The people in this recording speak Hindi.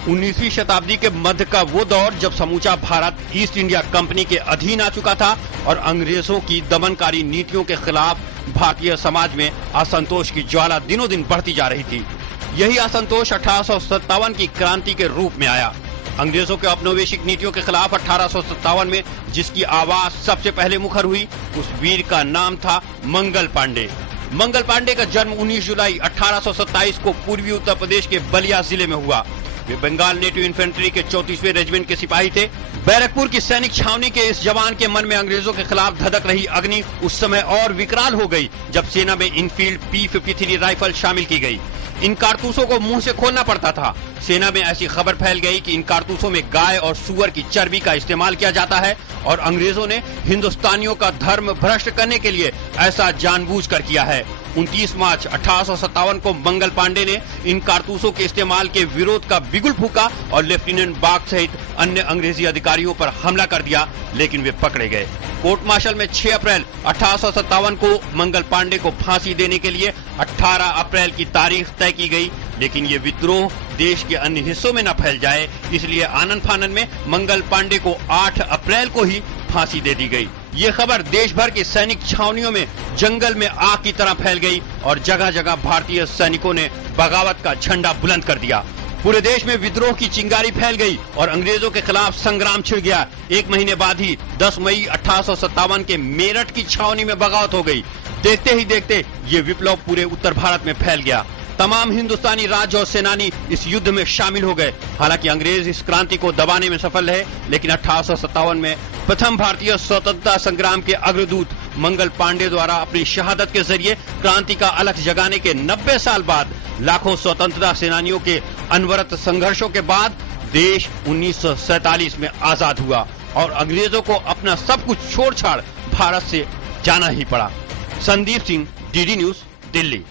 19वीं शताब्दी के मध्य का वो दौर जब समूचा भारत ईस्ट इंडिया कंपनी के अधीन आ चुका था और अंग्रेजों की दमनकारी नीतियों के खिलाफ भारतीय समाज में असंतोष की ज्वाला दिनों दिन बढ़ती जा रही थी। यही असंतोष 1857 की क्रांति के रूप में आया। अंग्रेजों के औपनिवेशिक नीतियों के खिलाफ 1857 में जिसकी आवाज सबसे पहले मुखर हुई, उस वीर का नाम था मंगल पांडे। मंगल पांडे का जन्म 19 जुलाई 1827 को पूर्वी उत्तर प्रदेश के बलिया जिले में हुआ। वे बंगाल नेटिव इन्फेंट्री के 34वें रेजिमेंट के सिपाही थे। बैरकपुर की सैनिक छावनी के इस जवान के मन में अंग्रेजों के खिलाफ धधक रही अग्नि उस समय और विकराल हो गई जब सेना में इनफील्ड P53 राइफल शामिल की गई। इन कारतूसों को मुंह से खोलना पड़ता था। सेना में ऐसी खबर फैल गई कि इन कारतूसों में गाय और सुअर की चर्बी का इस्तेमाल किया जाता है और अंग्रेजों ने हिंदुस्तानियों का धर्म भ्रष्ट करने के लिए ऐसा जानबूझकर किया है। 29 मार्च 1857 को मंगल पांडे ने इन कारतूसों के इस्तेमाल के विरोध का बिगुल फूका और लेफ्टिनेंट बाग सहित अन्य अंग्रेजी अधिकारियों पर हमला कर दिया, लेकिन वे पकड़े गए। कोर्ट मार्शल में 6 अप्रैल 1857 को मंगल पांडे को फांसी देने के लिए 18 अप्रैल की तारीख तय की गई, लेकिन ये विद्रोह देश के अन्य हिस्सों में न फैल जाए, इसलिए आनन फानन में मंगल पांडे को 8 अप्रैल को ही फांसी दे दी गई। ये खबर देश भर की सैनिक छावनियों में जंगल में आग की तरह फैल गई और जगह जगह भारतीय सैनिकों ने बगावत का झंडा बुलंद कर दिया। पूरे देश में विद्रोह की चिंगारी फैल गई और अंग्रेजों के खिलाफ संग्राम छिड़ गया। 1 महीने बाद ही 10 मई 1857 के मेरठ की छावनी में बगावत हो गई। देखते ही देखते ये विप्लव पूरे उत्तर भारत में फैल गया। तमाम हिंदुस्तानी राज्य और सेनानी इस युद्ध में शामिल हो गए। हालांकि अंग्रेज इस क्रांति को दबाने में सफल रहे, लेकिन 1857 में प्रथम भारतीय स्वतंत्रता संग्राम के अग्रदूत मंगल पांडे द्वारा अपनी शहादत के जरिए क्रांति का अलख जगाने के 90 साल बाद लाखों स्वतंत्रता सेनानियों के अनवरत संघर्षों के बाद देश 1947 में आजाद हुआ और अंग्रेजों को अपना सब कुछ छोड़ छाड़ भारत से जाना ही पड़ा। Sandeep Singh, DD news, Delhi.